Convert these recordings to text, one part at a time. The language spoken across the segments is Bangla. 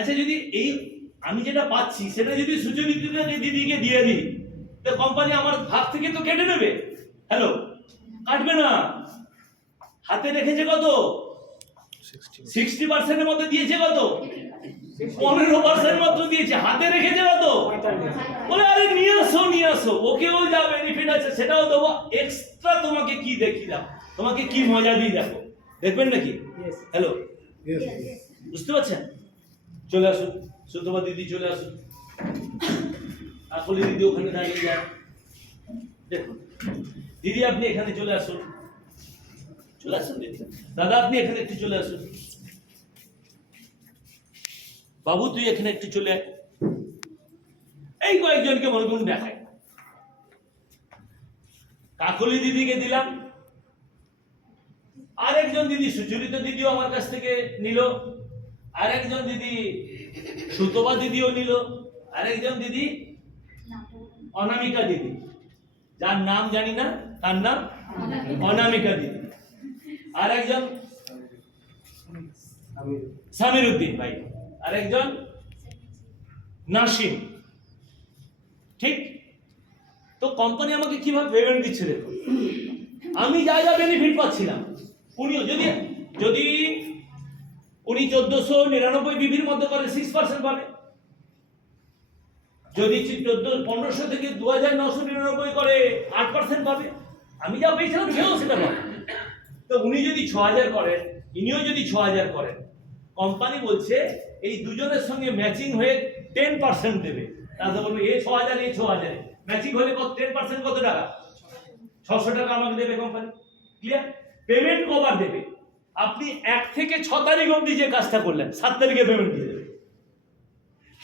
আচ্ছা যদি এই আমি যেটা পাচ্ছি সেটা যদি সুচরিতা দিদিকে দিয়ে দিই, তো কোম্পানি আমার ভাগ থেকে তো কেটে নেবে। হ্যালো, কাটবে না। হাতে রেখেছে কত? 60% মধ্যে দিয়েছে কত? 15% মাত্র দিয়েছে। হাতে রেখেছে কত? বলে আরে নিয়ে আসো, ওকেও যা বেনিফিট আছে সেটাও দেবো, এক্সট্রা তোমাকে কি দেখিলাম, তোমাকে কি মজা দিই দেখো, দেখবেন নাকি? হ্যালো, বুঝতে পারছেন? চলে আসুন, সুতমা দিদি চলে আসুন, আসলে দিদি ওখানে দাঁড়িয়ে যান। দেখুন দিদি আপনি এখানে চলে আসুন, চলে আসুন দিদি। দাদা আপনি এখানে একটু চলে আসুন। বাবু তুই এখানে একটু চলে আয়। এই কয়েকজনকে মনে করুন দেখায়। কাকলি দিদিকে দিলাম, আরেকজন দিদি সুচরিতা দিদিও আমার কাছ থেকে নিল, আরেকজন দিদি সুতপা দিদিও নিল, আরেকজন দিদি অনামিকা দিদি, যার নাম জানি না, তার নাম অনামিকা দিদি, আরেকজন সামির উদ্দিন ভাই, আরেকজন নাসিম। ঠিক তো কোম্পানি আমাকে কিভাবে পেমেন্ট দিচ্ছে দেখুন, আমি যা যা বেনিফিট পাচ্ছিলাম উনিও যদি যদি উনি 1499 বিবির মধ্যে করে 6% পাবে, যদি 1500 থেকে 2999 করে 8% পাবে, আমি যা পেয়েছিলাম সেও সেটা পাবে। তো উনি যদি 6000 করেন, ইনিও যদি 6000 করেন, কোম্পানি বলছে এই দুজনের সঙ্গে ম্যাচিং হয়ে 10% দেবে। তাহলে বলবো এই 6000 এই 6000 ম্যাচিং হলে কত? 10% কত টাকা? 600 টাকা আমাকে দেবে কোম্পানি। ক্লিয়ার? পেমেন্ট কবার দেবে? আপনি 1 থেকে 6 তারিখ অবধি যে কাজটা করলেন 7 তারিখে পেমেন্ট দিয়ে দেবে।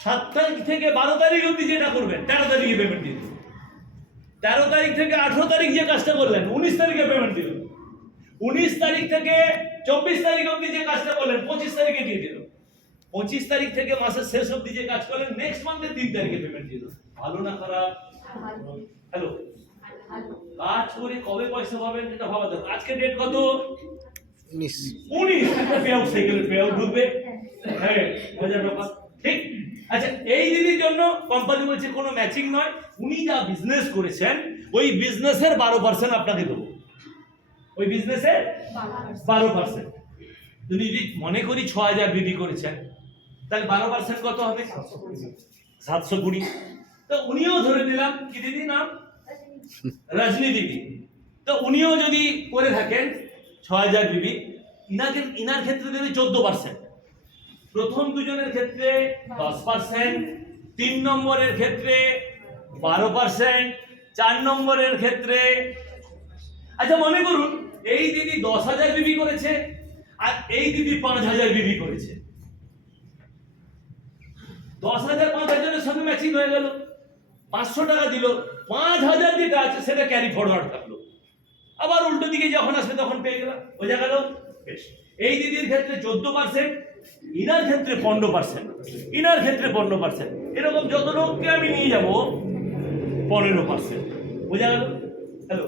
7 তারিখ থেকে 12 তারিখ অবধি যেটা করবেন 13 তারিখে পেমেন্ট দিয়ে দেবে। 13 তারিখ থেকে 18 তারিখ যে কাজটা করলেন 19 তারিখে পেমেন্ট দিল। 19 তারিখ থেকে 24 তারিখ অবধি যে কাজটা করলেন 25 তারিখে দিয়ে দিল। 25 তারিখ থেকে মাসের শেষ অবধি যে কাজ করলেন নেক্সট মান্থের 3 তারিখে পেমেন্ট দিল। ভালো না খারাপ? হ্যালো, কাজ করে কবে পয়সা পাবেন এটা ভাবা দরকার। আজকে ডেট কত? 19। একটা pay out cycle pay out ঢুকবে। হ্যাঁ, মজার ব্যাপার। ঠিক। আচ্ছা এই দিদির জন্য কোম্পানি বলছে কোনো ম্যাচিং নয়, উনি যা বিজনেস করেছেন ওই বিজনেসের 12% আপনাকে দেবো। ওই বিজনেসের 12%। যদি মনে করি 6000 বিবি করেছেন তাহলে 12% কত হবে? 720। তো উনিও ধরে নিলাম কি দিদি নাম? রজনী দিদি। তো উনিও যদি করে থাকেন 6000 বিবি, ইনার ক্ষেত্রে দেবে 14%। প্রথম দুজনের ক্ষেত্রে 10%, 3 নম্বরের ক্ষেত্রে 12%, 4 নম্বরের ক্ষেত্রে। আচ্ছা মনে করুন এই দিদি 10,000 বিবি করেছে আর এই দিদি 5,000 বিবি করেছে। 10,000 5,000 এর সঙ্গে ম্যাচিং হয়ে গেল, 500 টাকা দিল, 5,000 যেটা আছে সেটা ক্যারি ফরওয়ার্ড থাকলো, আবার উল্টো দিকে যখন আসবে তখন পেয়ে গেলাম। বোঝা গেল? বেশ। এই দিদির ক্ষেত্রে 14%, ইনার ক্ষেত্রে 15%, ইনার ক্ষেত্রে 15%, এরকম যত লোককে আমি নিয়ে যাব 15%। বোঝা গেল? হ্যালো,